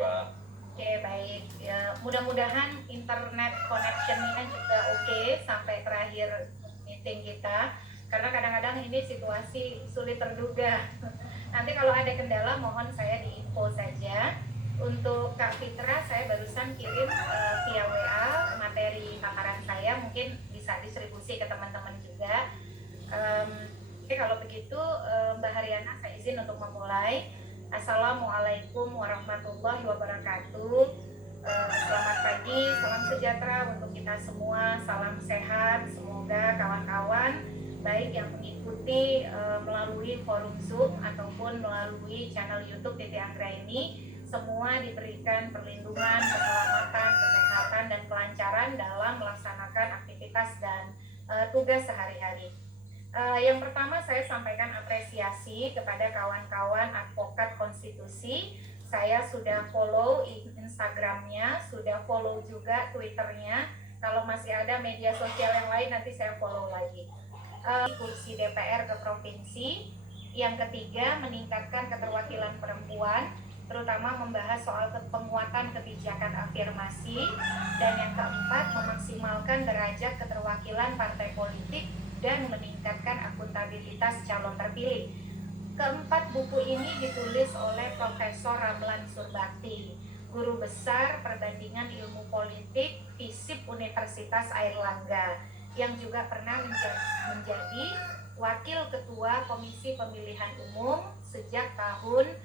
Mbak. Oke, baik. Ya, mudah-mudahan internet connection-nya juga oke sampai terakhir meeting kita. Karena kadang-kadang ini situasi sulit terduga. Nanti kalau ada kendala mohon saya diinfo saja. Untuk Kak Fitra, saya barusan kirim via WA materi paparan saya, mungkin bisa distribusi ke teman-teman juga. Oke, kalau begitu Mbak Haryana, saya izin untuk memulai. Assalamualaikum warahmatullahi wabarakatuh. Selamat pagi, salam sejahtera untuk kita semua, salam sehat. Semoga kawan-kawan baik yang mengikuti melalui forum Zoom ataupun melalui channel YouTube Titi Anggra ini semua diberikan perlindungan, keselamatan, kesehatan, dan kelancaran dalam melaksanakan aktivitas dan tugas sehari-hari. Yang pertama saya sampaikan apresiasi kepada kawan-kawan advokat konstitusi. Saya sudah follow Instagramnya, sudah follow juga Twitternya. Kalau masih ada media sosial yang lain nanti saya follow lagi. Kursi DPR ke provinsi. Yang ketiga, meningkatkan keterwakilan perempuan, terutama membahas soal penguatan kebijakan afirmasi. Dan yang keempat, memaksimalkan derajat keterwakilan partai politik dan meningkatkan akuntabilitas calon terpilih. Keempat buku ini ditulis oleh Profesor Ramlan Surbakti, guru besar perbandingan ilmu politik FISIP Universitas Airlangga, yang juga pernah menjadi Wakil Ketua Komisi Pemilihan Umum sejak tahun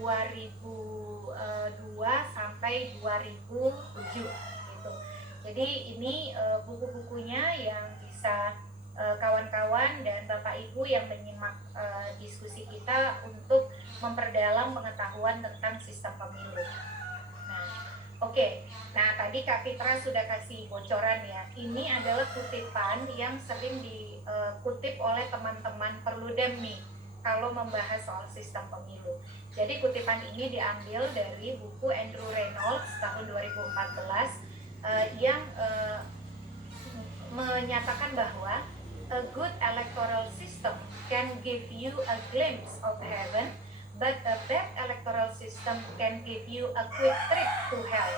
2002 sampai 2007 gitu. Jadi ini buku-bukunya yang bisa kawan-kawan dan Bapak Ibu yang menyimak diskusi kita untuk memperdalam pengetahuan tentang sistem pemilu. Nah, tadi Kak Fitra sudah kasih bocoran ya. Ini adalah kutipan yang sering dikutip oleh teman-teman Perludem nih kalau membahas soal sistem pemilu. Jadi kutipan ini diambil dari buku Andrew Reynolds tahun 2014 yang menyatakan bahwa a good electoral system can give you a glimpse of heaven, but a bad electoral system can give you a quick trip to hell.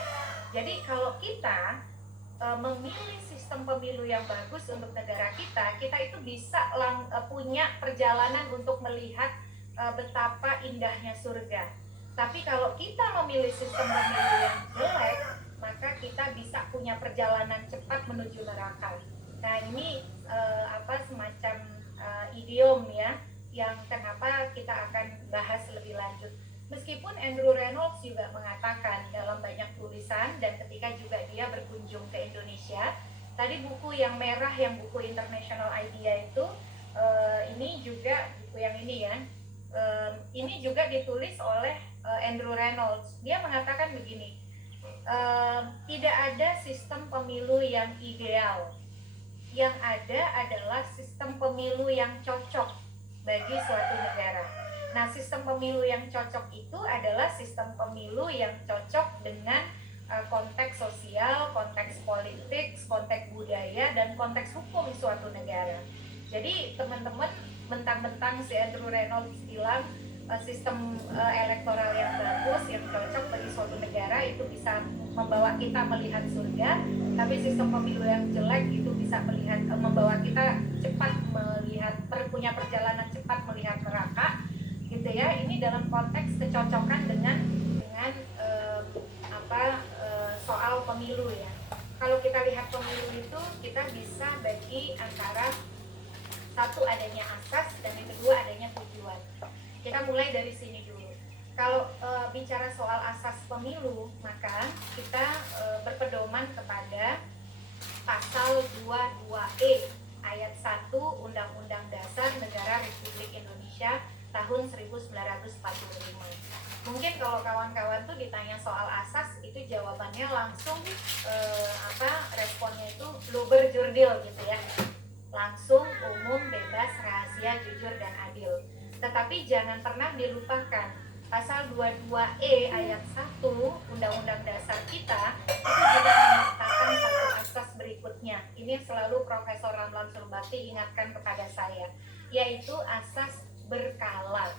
Jadi kalau kita memilih sistem pemilu yang bagus untuk negara kita, kita itu bisa punya perjalanan untuk melihat betapa indahnya surga. Tapi kalau kita memilih sistem pemilu yang jelek, maka kita bisa punya perjalanan cepat menuju neraka. Nah ini semacam idiom ya, yang kenapa kita akan bahas lebih lanjut. Meskipun Andrew Reynolds juga mengatakan dalam banyak tulisan dan ketika juga dia berkunjung ke Indonesia, tadi buku yang merah yang buku International Idea itu, ini juga buku yang ini ya, ini juga ditulis oleh Andrew Reynolds. Dia mengatakan begini, tidak ada sistem pemilu yang ideal. Yang ada adalah sistem pemilu yang cocok bagi suatu negara. Nah, sistem pemilu yang cocok itu adalah sistem pemilu yang cocok dengan konteks sosial, konteks politik, konteks budaya, dan konteks hukum suatu negara. Jadi teman-teman, mentang-mentang si Andrew Reynolds bilang sistem elektoral yang bagus, yang cocok bagi suatu negara itu bisa membawa kita melihat surga, tapi sistem pemilu yang jelek itu bisa membawa kita cepat melihat, punya perjalanan cepat melihat neraka, gitu ya. Ini dalam konteks kecocokan dengan soal pemilu ya. Kalau kita lihat pemilu itu, kita bisa bagi antara satu adanya asas dan yang kedua adanya tujuan. Kita mulai dari sini dulu. Kalau bicara soal asas pemilu, maka kita berpedoman kepada pasal 22E ayat 1 Undang-Undang Dasar Negara Republik Indonesia tahun 1945. Mungkin kalau kawan-kawan tuh ditanya soal asas, itu jawabannya langsung responnya itu luber jurdil gitu ya. Langsung, umum, bebas, rahasia, jujur, dan adil. Tetapi jangan pernah dilupakan pasal 22E ayat 1 Undang-Undang Dasar kita itu juga menyatakan satu asas berikutnya. Ini selalu Profesor Ramlan Surbakti ingatkan kepada saya, yaitu asas berkala.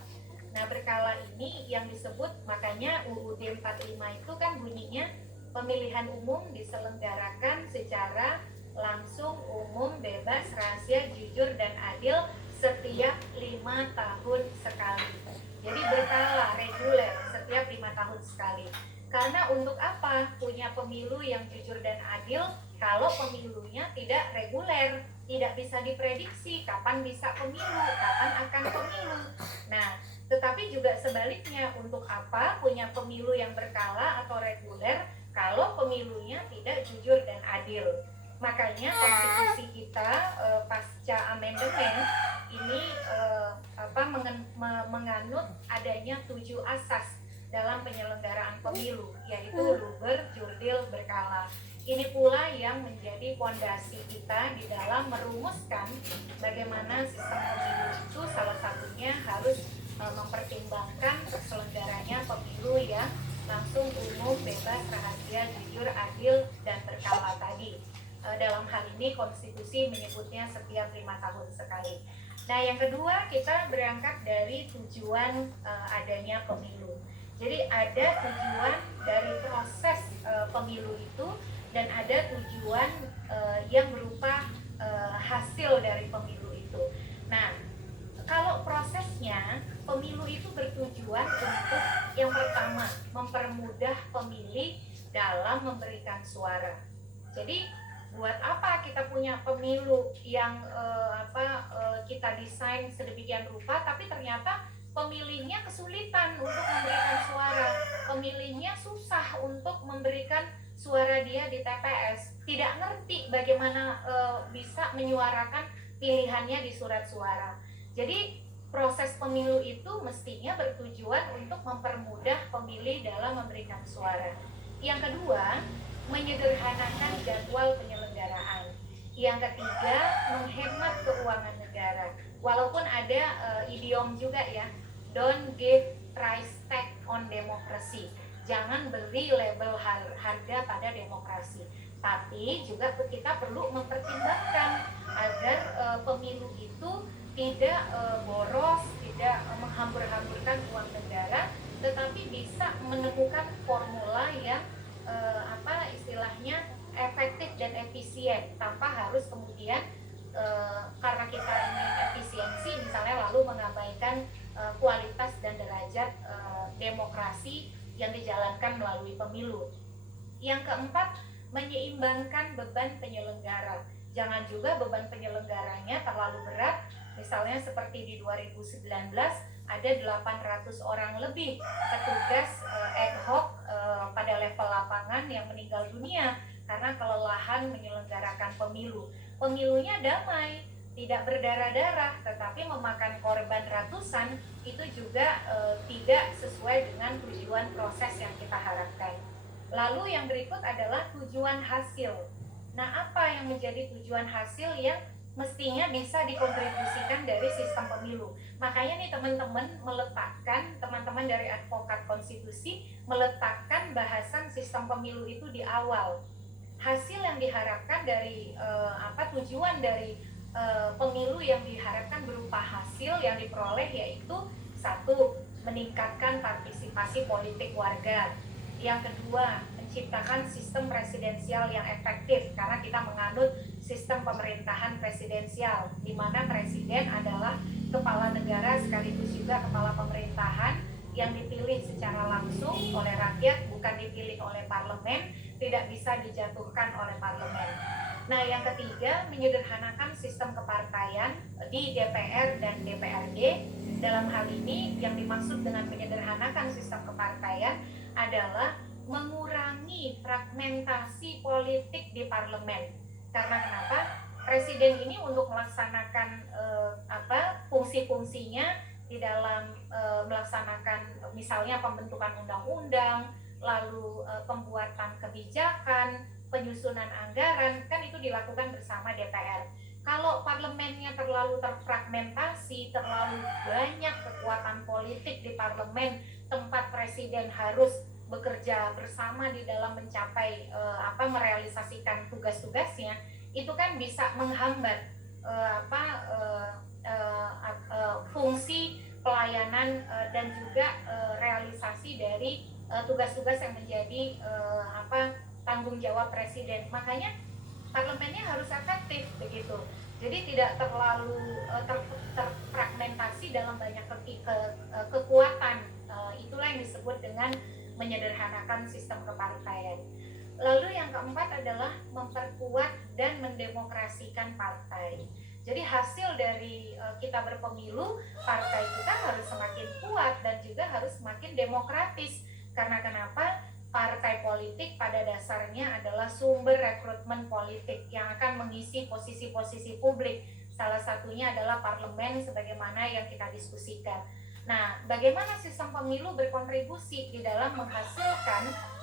Nah, berkala ini yang disebut, makanya UUD 45 itu kan bunyinya pemilihan umum diselenggarakan secara langsung, umum, bebas, rahasia, jujur, dan adil setiap 5 tahun sekali. Jadi berkala, reguler, setiap 5 tahun sekali. Karena untuk apa punya pemilu yang jujur dan adil kalau pemilunya tidak reguler, tidak bisa diprediksi kapan bisa pemilu, kapan akan pemilu. Nah, tetapi juga sebaliknya, untuk apa punya pemilu yang berkala atau reguler kalau pemilunya tidak jujur dan adil. Makanya konstitusi kita pasca amandemen ini menganut adanya 7 asas dalam penyelenggaraan pemilu, yaitu luber, jurdil, berkala. Ini pula yang menjadi fondasi kita di dalam merumuskan bagaimana sistem pemilu itu salah satunya harus mempertimbangkan terselenggaranya pemilu yang langsung, umum, bebas, rahasia, jujur, adil, dan berkala tadi. Dalam hal ini konstitusi menyebutnya setiap 5 tahun sekali. Nah, yang kedua, kita berangkat dari tujuan adanya pemilu. Jadi ada tujuan dari proses pemilu itu, dan ada tujuan yang berupa hasil dari pemilu itu. Nah, kalau prosesnya, pemilu itu bertujuan untuk yang pertama, mempermudah pemilih dalam memberikan suara. Jadi buat apa kita punya pemilu yang kita desain sedemikian rupa, tapi ternyata pemilihnya kesulitan untuk memberikan suara, pemilihnya susah untuk memberikan suara dia di TPS, tidak ngerti bagaimana bisa menyuarakan pilihannya di surat suara. Jadi proses pemilu itu mestinya bertujuan untuk mempermudah pemilih dalam memberikan suara. Yang kedua, menyederhanakan jadwal penyelenggaraan. Yang ketiga, menghemat keuangan negara. Walaupun ada idiom juga ya, don't give price tag on democracy. Jangan beri label harga pada demokrasi. Tapi juga kita perlu mempertimbangkan agar pemilu itu tidak boros, tidak menghambur-hamburkan uang negara, tetapi bisa menemukan formula yang istilahnya efektif dan efisien, tanpa harus kemudian karena kita ingin efisiensi misalnya lalu mengabaikan kualitas dan derajat demokrasi yang dijalankan melalui pemilu. Yang keempat, menyeimbangkan beban penyelenggara. Jangan juga beban penyelenggaranya terlalu berat. Misalnya seperti di 2019 ada 800 orang lebih petugas ad hoc pada level lapangan yang meninggal dunia karena kelelahan menyelenggarakan pemilu. Pemilunya damai, tidak berdarah-darah, tetapi memakan korban ratusan, itu juga tidak sesuai dengan tujuan proses yang kita harapkan. Lalu yang berikut adalah tujuan hasil. Nah, apa yang menjadi tujuan hasil yang mestinya bisa dikontribusikan dari sistem pemilu? Makanya nih teman-teman dari advokat konstitusi meletakkan bahasan sistem pemilu itu di awal. Hasil yang diharapkan dari tujuan dari pemilu yang diharapkan berupa hasil yang diperoleh yaitu satu, meningkatkan partisipasi politik warga. Yang kedua, menciptakan sistem presidensial yang efektif karena kita menganut sistem pemerintahan presidensial di mana presiden adalah kepala negara sekaligus juga kepala pemerintahan yang dipilih secara langsung oleh rakyat, bukan dipilih oleh parlemen, tidak bisa dijatuhkan oleh parlemen. Nah, yang ketiga, menyederhanakan sistem kepartaian di DPR dan DPRD. Dalam hal ini yang dimaksud dengan menyederhanakan sistem kepartaian adalah mengurangi fragmentasi politik di parlemen. Karena kenapa? Presiden ini untuk melaksanakan fungsi-fungsinya di dalam melaksanakan misalnya pembentukan undang-undang, lalu pembuatan kebijakan, penyusunan anggaran, kan itu dilakukan bersama DPR. Kalau parlemennya terlalu terfragmentasi, terlalu banyak kekuatan politik di parlemen, tempat presiden harus bekerja bersama di dalam mencapai merealisasikan tugas-tugasnya, itu kan bisa menghambat fungsi pelayanan dan juga realisasi dari tugas-tugas yang menjadi tanggung jawab presiden. Makanya parlemennya harus efektif begitu. Jadi tidak terlalu terfragmentasi dalam banyak kekuatan. Itulah yang disebut dengan menyederhanakan sistem kepartaian. Lalu yang keempat adalah memperkuat dan mendemokrasikan partai. Jadi hasil dari kita berpemilu, partai kita harus semakin kuat dan juga harus semakin demokratis. Karena kenapa? Partai politik pada dasarnya adalah sumber rekrutmen politik yang akan mengisi posisi-posisi publik. Salah satunya adalah parlemen sebagaimana yang kita diskusikan. Nah, bagaimana sistem pemilu berkontribusi di dalam menghasilkan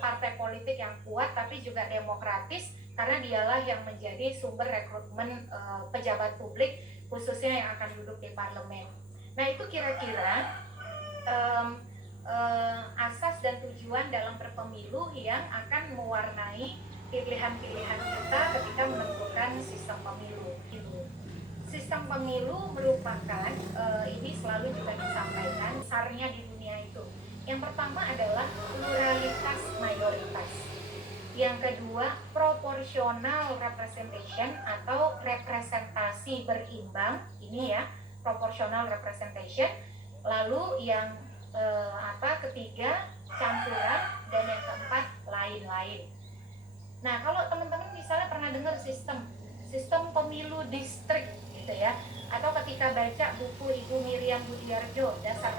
partai politik yang kuat tapi juga demokratis, karena dialah yang menjadi sumber rekrutmen pejabat publik khususnya yang akan duduk di parlemen. Nah, itu kira-kira asas dan tujuan dalam berpemilu yang akan mewarnai pilihan-pilihan kita ketika menentukan sistem pemilu. Sistem pemilu merupakan ini selalu juga disampaikan besarnya di dunia itu. Yang pertama adalah pluralitas mayoritas. Yang kedua, proportional representation atau representasi berimbang. Ini ya, proportional representation. Lalu yang ketiga, campuran, dan yang keempat, lain-lain. Nah, kalau teman-teman misalnya pernah dengar sistem pemilu distrik gitu ya, atau ketika baca buku Ibu Miriam Budiarjo, Dasar